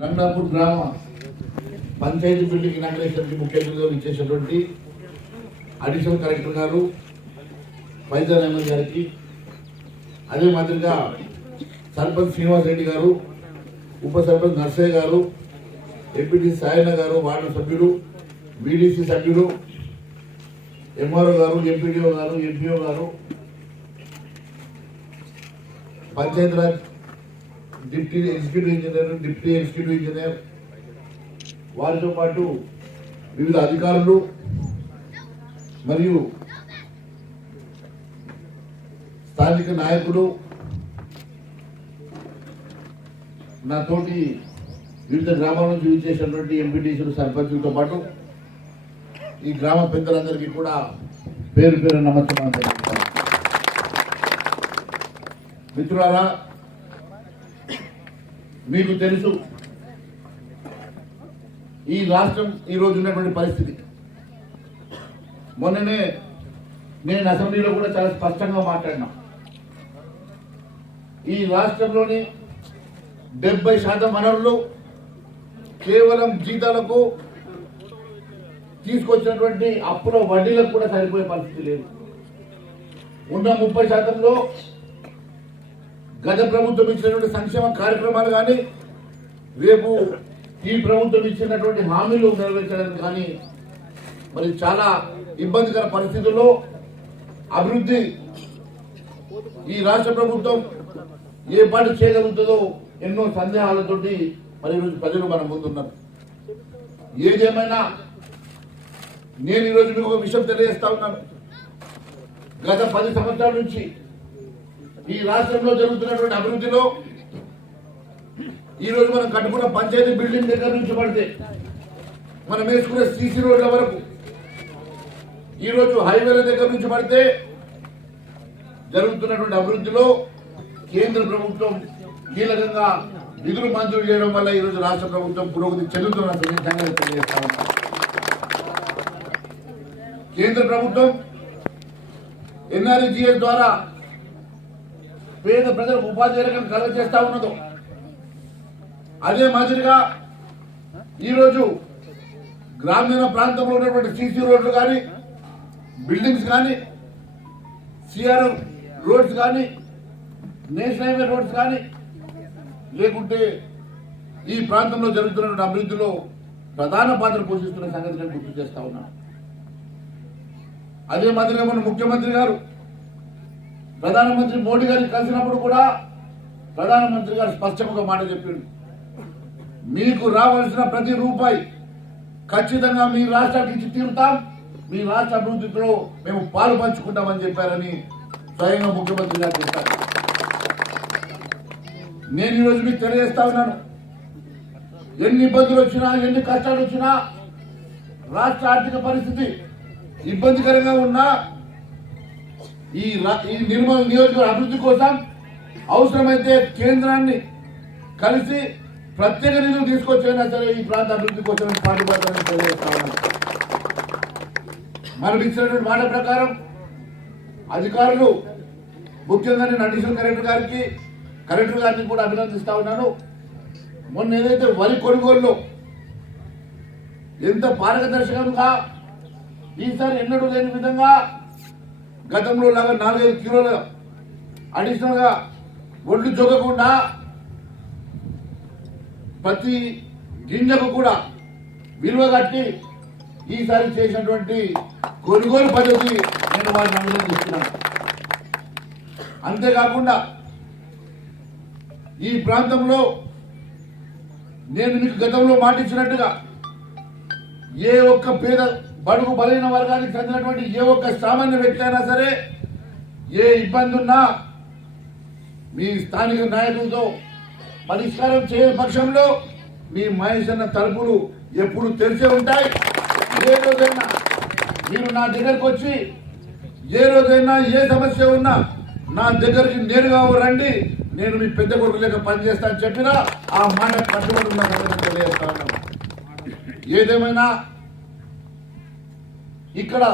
రంగాపూర్ గ్రామ panchayat building inauguration కి ముఖ్య అతిథిగా ఇచ్చేసినటువంటి అడిషనల్ కలెక్టర్ గారు ఫైజల్ అహ్మద్ గారికి, అదే మాదిరిగా సర్పంచ్ శ్రీనివాస్ రెడ్డి గారు, ఉప సర్పంచ్ నర్సయ్య గారు, ఎంపీటీసీ సాయన్న గారు, వార్డు సభ్యులు, బీడీసీ సభ్యులు, ఎంఆర్ఓ గారు, ఎంపీడీఓ గారు, ఎంపీఓ గారు, Panchayati Raj deputy executive engineer, deputy executive engineer, వారితో పాటు వివిధ అధికారులు మరియు స్థానిక నాయకులు, నాతోటి వివిధ గ్రామాల నుంచి విచ్చేసినటువంటి ఎంపీటీసీలు, సర్పంచులతో పాటు ఈ గ్రామ పెద్దలందరికీ కూడా పేరు పేరు నమస్కారం తెలుపుతాను. మిత్రులారా, మీకు తెలుసు ఈ రాష్ట్రం ఈరోజు ఉన్నటువంటి పరిస్థితి. మొన్ననే నేను అసెంబ్లీలో కూడా చాలా స్పష్టంగా మాట్లాడినా. ఈ రాష్ట్రంలోని 70% వనరులు కేవలం జీతాలకు తీసుకొచ్చినటువంటి అప్పుల వడ్డీలకు కూడా సరిపోయే పరిస్థితి లేదు. ఉన్న 30%లో గత ప్రభుత్వం ఇచ్చినటువంటి సంక్షేమ కార్యక్రమాలు కానీ, రేపు ఈ ప్రభుత్వం ఇచ్చినటువంటి హామీలు నెరవేర్చడానికి కానీ మరి చాలా ఇబ్బందికర పరిస్థితుల్లో అభివృద్ధి ఈ రాష్ట్ర ప్రభుత్వం ఏ పాటు చేయగలుగుతుందో ఎన్నో సందేహాలతోటి మరి ఈరోజు ప్రజలు మన ముందున్నారు. ఏదేమైనా నేను ఈరోజు మీకు ఒక విషయం తెలియజేస్తా ఉన్నాను. గత 10 సంవత్సరాల నుంచి ఈ రాష్ట్రంలో జరుగుతున్నటువంటి అభివృద్ధిలో ఈరోజు మనం కట్టుకున్న పంచాయతీ బిల్డింగ్ దగ్గర నుంచి పడితే మనం వేసుకునే సీసీ రోడ్ల వరకు, ఈరోజు హైవేల దగ్గర నుంచి పడితే జరుగుతున్నటువంటి అభివృద్ధిలో కేంద్ర ప్రభుత్వం కీలకంగా నిధులు మంజూరు చేయడం వల్ల ఈరోజు రాష్ట్ర ప్రభుత్వం పురోగతి చెందుతున్న సంగతి తెలియజేస్తా ఉన్నాం. కేంద్ర ప్రభుత్వం ఎన్ఆర్ఈజీఎస్ ద్వారా పేద ప్రజలకు ఉపాధి రకం కలగజేస్తా ఉన్నదో, అదే మాదిరిగా ఈరోజు గ్రామీణ ప్రాంతంలో ఉన్నటువంటి సీసీ రోడ్లు కానీ, బిల్డింగ్స్ కానీ, సిఆర్ రోడ్స్ కానీ, నేషనల్ హైవే రోడ్స్ కానీ, లేకుంటే ఈ ప్రాంతంలో జరుగుతున్న అభివృద్ధిలో ప్రధాన పాత్ర పోషిస్తున్న సంగతి నేను గుర్తు చేస్తా ఉన్నాను. అదే మాదిరిగా మన ముఖ్యమంత్రి గారు ప్రధానమంత్రి మోడీ గారిని కలిసినప్పుడు కూడా ప్రధానమంత్రి గారు స్పష్టంగా మాట చెప్పిండు, మీకు రావాల్సిన ప్రతి రూపాయి ఖచ్చితంగా మీ రాష్ట్రానికి ఇచ్చి తీరుతాం, మీ రాష్ట్ర అభివృద్ధిలో మేము పాలు పంచుకుంటామని చెప్పారని స్వయంగా ముఖ్యమంత్రి గారు చెప్పారు. నేను ఈరోజు మీకు తెలియజేస్తా ఉన్నాను, ఎన్ని ఇబ్బందులు వచ్చినా, ఎన్ని కష్టాలు వచ్చినా, రాష్ట్ర ఆర్థిక పరిస్థితి ఇబ్బందికరంగా ఉన్నా ఈ నిర్మల్ నియోజకవర్గ అభివృద్ధి కోసం అవసరమైతే కేంద్రాన్ని కలిసి ప్రత్యేక నిధులు తీసుకొచ్చైనా సరే ఈ ప్రాంత అభివృద్ధి కోసం పాటుపడతామని తెలియజేస్తా ఉన్నాను. మనం ఇచ్చినటువంటి మాట ప్రకారం అధికారులు, ముఖ్యంగా నేను అడిషనల్ కలెక్టర్ గారిని కూడా అభినందిస్తా ఉన్నాను. మొన్న ఏదైతే వరి కొనుగోలులో ఎంత పారదర్శకంగా ఈసారి ఎన్నడూ లేని విధంగా గతంలో లాగా 4-5 కిలోల అడిషనల్ గా ఒడ్లు జోగకుండా ప్రతి గింజకు కూడా విలువ కట్టి ఈసారి చేసినటువంటి కొనుగోలు పద్ధతి నేను వారిని అభినందిస్తున్నాను. అంతేకాకుండా ఈ ప్రాంతంలో నేను మీకు గతంలో మాటిచ్చినట్టుగా ఏ ఒక్క పేద బడుగు బలైన వర్గానికి చెందినటువంటి ఏ ఒక్క సామాన్య వ్యక్తి అయినా సరే ఏ ఇబ్బంది ఉన్నా మీ స్థానిక నాయకులతో పరిష్కారం చేయని పక్షంలో మీ మహేష్ అన్న తలుపులు ఎప్పుడు తెరిచే ఉంటాయి. ఏ రోజైనా మీరు నా దగ్గరకు వచ్చి ఏ రోజైనా ఏ సమస్య ఉన్నా నా దగ్గరికి నేరుగా రండి, నేను మీ పెద్ద కొడుకు లేక పనిచేస్తానని చెప్పినా ఆ మాట కట్టుబడి ఉన్న తెలియజేస్తా ఉన్నాను. ఏదేమైనా ఇక్కడ